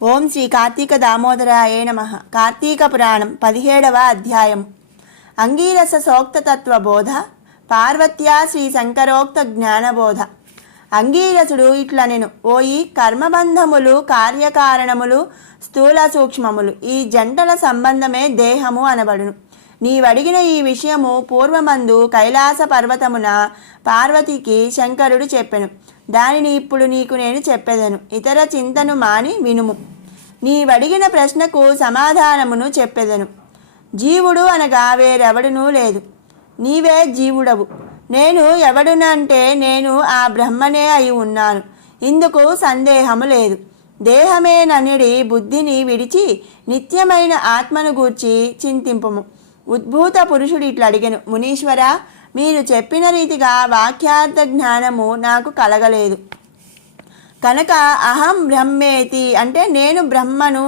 ఓం శ్రీ కార్తీక దామోదరాయ నమః. కార్తీక పురాణం 17వ అధ్యాయం. అంగీరస సోక్తతత్వ బోధ, పార్వత్యా శ్రీ శంకరోక్త జ్ఞానబోధ. అంగీరసుడు ఇట్లనెను: ఓయి కర్మబంధములు, కార్యకారణములు, స్థూల సూక్ష్మములు, ఈ జంటల సంబంధమే దేహము అనబడును. నీవడిగిన ఈ విషయము పూర్వమందు కైలాస పర్వతమున పార్వతికి శంకరుడు చెప్పెను. దానిని ఇప్పుడు నీకు నేను చెప్పెదను. ఇతర చింతను మాని వినుము. నీవడిగిన ప్రశ్నకు సమాధానమును చెప్పెదను. జీవుడు అనగా వేరెవడునూ లేదు, నీవే జీవుడవు. నేను ఎవడునంటే నేను ఆ బ్రహ్మనే అయి ఉన్నాను, ఇందుకు సందేహము లేదు. దేహమేననిడి బుద్ధిని విడిచి నిత్యమైన ఆత్మను గూర్చి చింతింపుము. ఉద్భూత పురుషుడు ఇట్లా అడిగెను: మునీశ్వర, మీరు చెప్పిన రీతిగా వాక్యార్థ జ్ఞానము నాకు కలగలేదు కనుక అహం బ్రహ్మేతి అంటే నేను బ్రహ్మను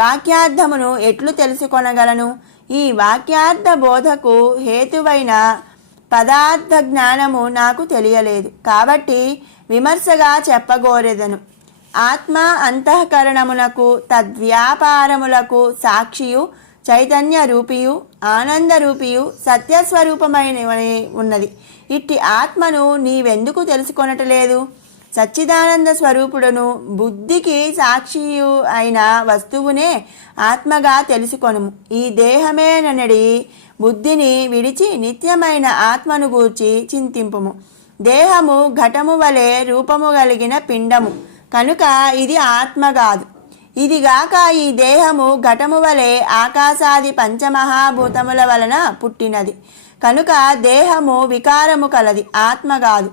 వాక్యార్థమును ఎట్లు తెలుసుకొనగలను? ఈ వాక్యార్థ బోధకు హేతువైన పదార్థ జ్ఞానము నాకు తెలియలేదు కాబట్టి విమర్శగా చెప్పగోరెదను. ఆత్మ అంతఃకరణమునకు తద్వ్యాపారములకు సాక్షియు చైతన్య రూపియు ఆనంద రూపియు సత్యస్వరూపమైన ఉన్నది. ఇట్టి ఆత్మను నీవెందుకు తెలుసుకొనటలేదు? సచ్చిదానంద స్వరూపుడును బుద్ధికి సాక్షియు అయిన వస్తువునే ఆత్మగా తెలుసుకొనుము. ఈ దేహమేనడి బుద్ధిని విడిచి నిత్యమైన ఆత్మను గూర్చి చింతింపుము. దేహము ఘటము వలె రూపము కలిగిన పిండము కనుక ఇది ఆత్మగాదు. ఇదిగాక ఈ దేహము ఘటము వలె ఆకాశాది పంచమహాభూతముల వలన పుట్టినది కనుక దేహము వికారము కలది, ఆత్మగాదు.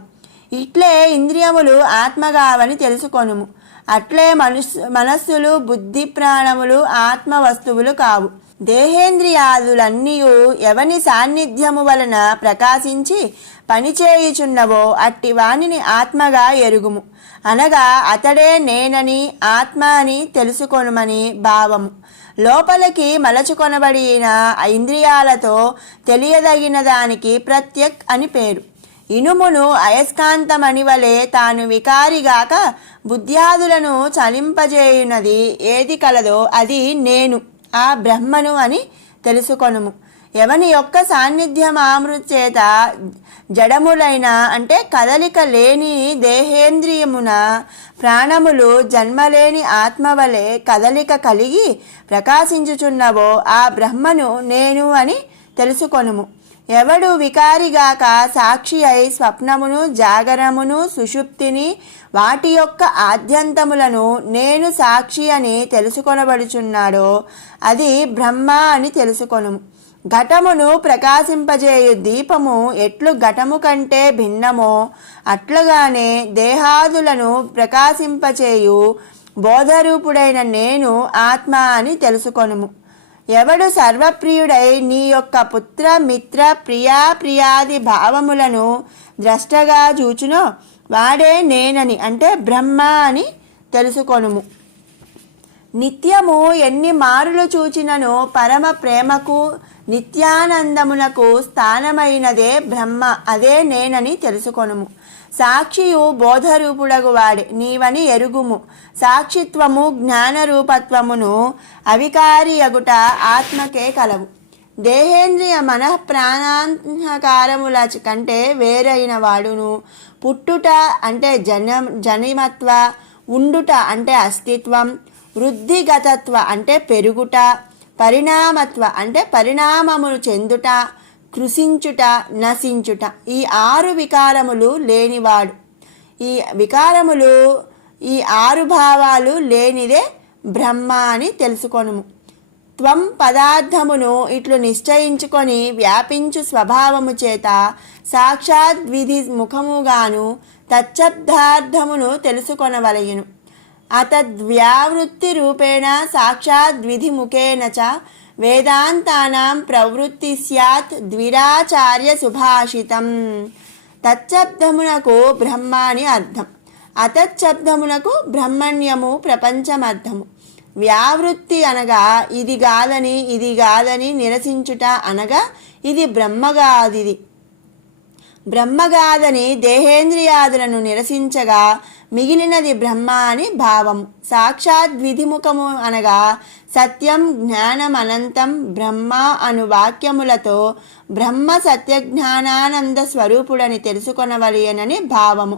ఇట్లే ఇంద్రియములు ఆత్మగావని తెలుసుకొనుము. అట్లే మనస్సులు బుద్ధి ప్రాణములు ఆత్మ వస్తువులు కావు. దేహేంద్రియాదులన్నీ ఎవని సాన్నిధ్యము వలన ప్రకాశించి పనిచేయుచున్నవో అట్టి వానిని ఆత్మగా ఎరుగుము. అనగా అతడే నేనని ఆత్మ అని తెలుసుకొనుమని భావము. లోపలికి మలచుకొనబడిన ఇంద్రియాలతో తెలియదగిన దానికి ప్రత్యక్ అని పేరు. ఇనుమును అయస్కాంతమణి వలె తాను వికారిగాక బుద్ధ్యాదులను చలింపజేయునది ఏది కలదో అది నేను, ఆ బ్రహ్మను అని తెలుసుకొనుము. ఎవని యొక్క సాన్నిధ్యమామృత చేత జడములైన అంటే కదలిక లేని దేహేంద్రియమున ప్రాణములు జన్మలేని ఆత్మవలే కదలిక కలిగి ప్రకాశించుచున్నవో ఆ బ్రహ్మను నేను అని తెలుసుకొనుము. ఎవడు వికారిగాక సాక్షి అయి స్వప్నమును జాగరమును సుషుప్తిని వాటి యొక్క ఆద్యంతములను నేను సాక్షి అని తెలుసుకొనబడుచున్నాడో అది బ్రహ్మ అని తెలుసుకొనుము. ఘటమును ప్రకాశింపజేయు దీపము ఎట్లు ఘటము కంటే భిన్నమో అట్లుగానే దేహాదులను ప్రకాశింపచేయు బోధరూపుడైన నేను ఆత్మ అని తెలుసుకొనుము. ఎవడు సర్వప్రియుడై నీ యొక్క పుత్ర మిత్ర ప్రియా ప్రియాది భావములను ద్రష్టగా చూచునో వాడే నేనని అంటే బ్రహ్మ అని తెలుసుకొనుము. నిత్యము ఎన్ని మారులు చూచినను పరమ ప్రేమకు నిత్యానందమునకు స్థానమైనదే బ్రహ్మ, అదే నేనని తెలుసుకొనుము. సాక్షియు బోధరూపుడగు వాడే నీవని ఎరుగుము. సాక్షిత్వము జ్ఞానరూపత్వమును అవికారియగుట ఆత్మకే కలవు. దేహేంద్రియ మనఃప్రాణాంతకారముల కంటే వేరైన వాడును. పుట్టుట అంటే జనిమత్వ, ఉండుట అంటే అస్తిత్వం, వృద్ధిగతత్వ అంటే పెరుగుట, పరిణామత్వ అంటే పరిణామమును చెందుట, కృషించుట, నశించుట, ఈ 6 వికారములు లేనివాడు. ఈ వికారములు ఈ 6 భావాలు లేనిదే బ్రహ్మ అని తెలుసుకొనుము. త్వం పదార్థమును ఇట్లు నిశ్చయించుకొని వ్యాపించు స్వభావము చేత సాక్షాత్ విధి ముఖముగాను తచ్చబ్దార్థమును తెలుసుకొనవలయును. అతద్వ్యావృత్తి రూపేణ సాక్షాద్విధి ముఖేన చ వేదాంతానాం ప్రవృత్తి స్యాత్ ద్విరాచార్య సుభాషితం. తచ్చబ్దమునకు బ్రహ్మ అని అర్థం, అతచ్చబ్దమునకు బ్రహ్మణ్యము ప్రపంచమర్థము. వ్యావృత్తి అనగా ఇది గాదని నిరసించుట అనగా ఇది బ్రహ్మగాదిది. బ్రహ్మగాదని దేహేంద్రియాదులను నిరసించగా మిగిలినది బ్రహ్మ అని భావము. సాక్షాత్ విధిముఖము అనగా సత్యం జ్ఞానం అనంతం బ్రహ్మ అను వాక్యములతో బ్రహ్మ సత్యజ్ఞానానంద స్వరూపుడని తెలుసుకొనవలెనని భావము.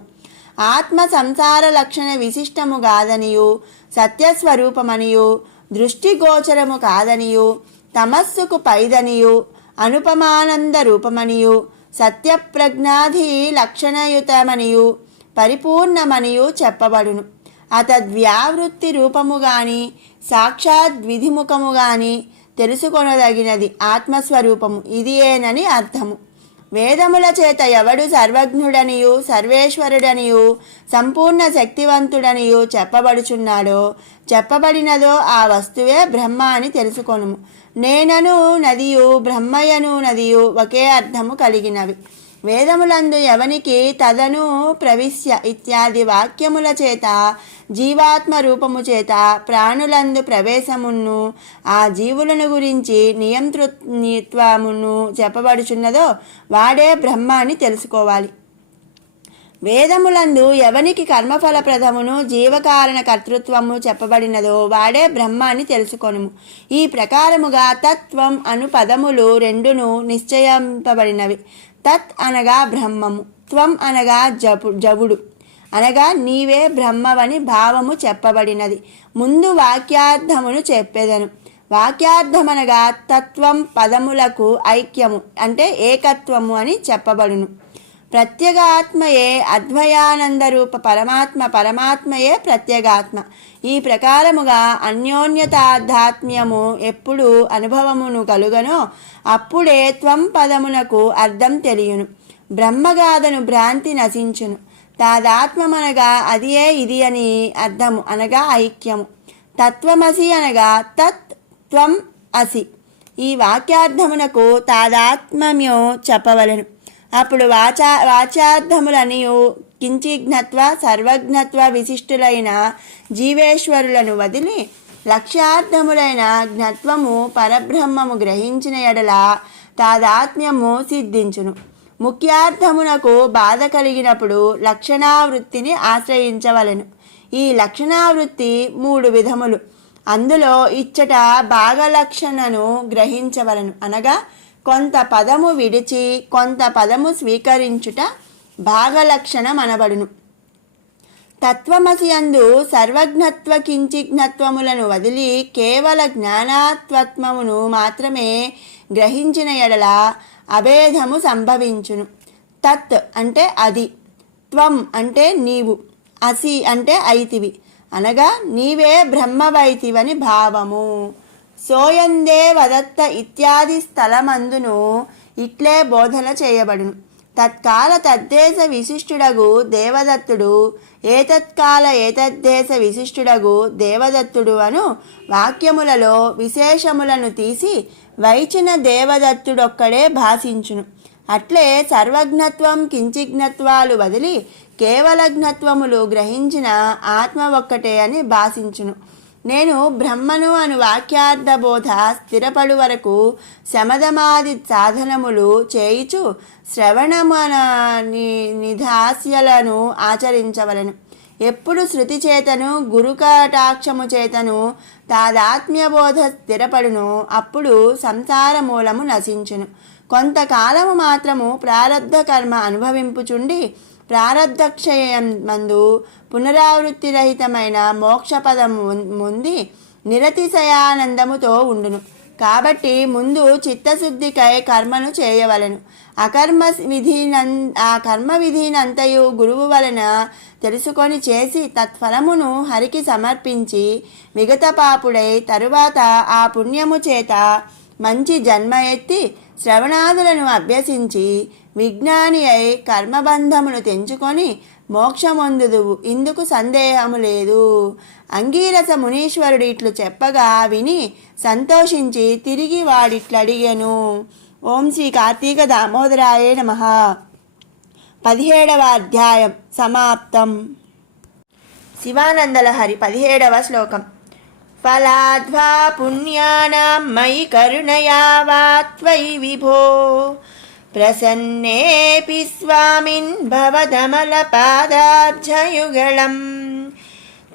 ఆత్మ సంసార లక్షణ విశిష్టము కాదనియు సత్యస్వరూపమనియు దృష్టిగోచరము కాదనియు తమస్సుకు పైదనియు అనుపమానంద రూపమనియు సత్యప్రజ్ఞాధి లక్షణయుతమనియు పరిపూర్ణమనియు చెప్పబడును. అతద్వ్యావృత్తి రూపము గాని సాక్షాత్ విధిముఖము గాని తెలుసుకొనదగినది ఆత్మస్వరూపము ఇదియేనని అర్థము. వేదముల చేత ఎవడు సర్వజ్ఞుడనియు సర్వేశ్వరుడనియు సంపూర్ణ శక్తివంతుడనియు చెప్పబడుచున్నాడో చెప్పబడినదో ఆ వస్తువే బ్రహ్మ అని తెలుసుకొనుము. నేనను నదియు బ్రహ్మయను నదియు ఒకే అర్థము కలిగినవి. వేదములందు ఎవనికి తదను ప్రవిశ్య ఇత్యాది వాక్యముల చేత జీవాత్మ రూపము చేత ప్రాణులందు ప్రవేశమును ఆ జీవులను గురించి నియంతృత్వమును చెప్పబడుచున్నదో వాడే బ్రహ్మ అని తెలుసుకోవాలి. వేదములందు ఎవనికి కర్మఫలప్రదమును జీవకారణ కర్తృత్వము చెప్పబడినదో వాడే బ్రహ్మ అని తెలుసుకొనుము. ఈ ప్రకారముగా తత్వం అను పదములు రెండును నిశ్చయింపబడినవి. తత్ అనగా బ్రహ్మము, త్వం అనగా జవుడు అనగా నీవే బ్రహ్మవని భావము చెప్పబడినది. ముందు వాక్యార్థమును చెప్పేదను. వాక్యార్థమనగా తత్వం పదములకు ఐక్యము అంటే ఏకత్వము అని చెప్పబడును. ప్రత్యేగాత్మయే అద్వయానంద రూప పరమాత్మ, పరమాత్మయే ప్రత్యేగాత్మ. ఈ ప్రకారముగా అన్యోన్యతాధ్యాత్మ్యము ఎప్పుడు అనుభవమును కలుగనో అప్పుడే త్వం పదమునకు అర్థం తెలియను. బ్రహ్మగాథను భ్రాంతి నశించును. తాదాత్మమనగా అదియే ఇది అని అర్థము అనగా ఐక్యము. తత్వమసి అనగా తత్ త్వం అసి. ఈ వాక్యార్థమునకు తాదాత్మ్యము చెప్పవలను. అప్పుడు వాచార్థములనియు కించిజ్ఞత్వ సర్వజ్ఞత్వ విశిష్టులైన జీవేశ్వరులను వదిలి లక్ష్యార్థములైన జ్ఞత్వము పరబ్రహ్మము గ్రహించిన ఎడల తాదాత్మ్యము సిద్ధించును. ముఖ్యార్థమునకు బాధ కలిగినప్పుడు లక్షణావృత్తిని ఆశ్రయించవలెను. ఈ లక్షణావృత్తి 3 విధములు. అందులో ఇచ్చట భాగలక్షణను గ్రహించవలను అనగా కొంత పదము విడిచి కొంత పదము స్వీకరించుట భాగలక్షణం అనబడును. తత్వమసి అందు సర్వజ్ఞత్వ కించిజ్ఞత్వములను వదిలి కేవల జ్ఞానాత్వత్వమును మాత్రమే గ్రహించిన ఎడల అభేదము సంభవించును. తత్ అంటే అది, త్వం అంటే నీవు, అసి అంటే అయితివి అనగా నీవే బ్రహ్మవైతివని భావము. సోయందే వదత్త ఇత్యాది స్థలమందును ఇట్లే బోధన చేయబడును. తత్కాల తద్దేశ విశిష్టుడగు దేవదత్తుడు ఏతత్కాల ఏతద్దేశ విశిష్టుడగు దేవదత్తుడు అను వాక్యములలో విశేషములను తీసి వైచిన దేవదత్తుడొక్కడే భాషించును. అట్లే సర్వజ్ఞత్వం కించిజ్ఞత్వాలు వదిలి కేవలజ్ఞత్వములు గ్రహించిన ఆత్మ ఒక్కటే అని భాషించును. నేను బ్రహ్మను అను వాక్యార్థ బోధ స్థిరపడు వరకు శమదమాది సాధనములు చేయుచు శ్రవణమన నిధాస్యలను ఆచరించవలను. ఎప్పుడు శృతి చేతను గురుకటాక్షము చేతను తాదాత్మ్యబోధ స్థిరపడును అప్పుడు సంసార మూలము నశించును. కొంతకాలము మాత్రము ప్రారబ్ధ కర్మ అనుభవింపుచుండి ప్రారబ్ధక్షయం మందు పునరావృత్తి రహితమైన మోక్షపదం ముంది నిరతిశయానందముతో ఉండును. కాబట్టి ముందు చిత్తశుద్ధికై కర్మను చేయవలను. ఆ కర్మ విధినంతయు గురువు వలన తెలుసుకొని చేసి తత్ఫలమును హరికి సమర్పించి విగతపాపుడై తరువాత ఆ పుణ్యము చేత మంచి జన్మ ఎత్తి శ్రవణాదులను అభ్యసించి విజ్ఞాని అయి కర్మబంధమును తెంచుకొని మోక్షమొందుదువు, ఇందుకు సందేహము లేదు. అంగీరస మునీశ్వరుడు ఇట్లు చెప్పగా విని సంతోషించి తిరిగి వాడిట్లడిగెను. ఓం శ్రీ కార్తీక దామోదరాయ నమః. 17వ అధ్యాయం సమాప్తం. శివానందలహరి 17వ శ్లోకం. ఫలాద్వా పుణ్యానాం మయి కరుణయా వా త్వయి విభో ప్రసన్నేపి స్వామిన్ భవదమలపాదాబ్జయుగళం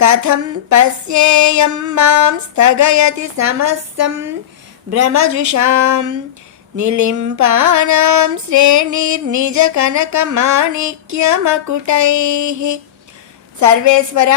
కథం పశ్యేయం మాం స్థగయతి సమస్తం భ్రమజుషాం నిలింపానాం శ్రేణిర్నిజ కనకమాణిక్యమకుటైః. సర్వేశ్వర,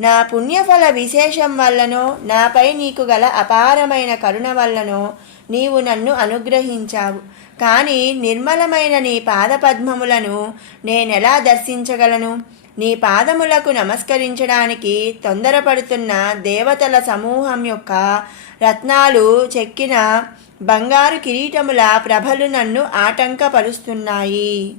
నా పుణ్యఫల విశేషం వల్లనో నాపై నీకు గల అపారమైన కరుణ వల్లనో నీవు నన్ను అనుగ్రహించావు. కానీ నిర్మలమైన నీ పాదపద్మములను నేనెలా దర్శించగలను? నీ పాదములకు నమస్కరించడానికి తొందరపడుతున్న దేవతల సమూహం యొక్క రత్నాలు చెక్కిన బంగారు కిరీటముల ప్రభలు నన్ను ఆటంకపరుస్తున్నాయి.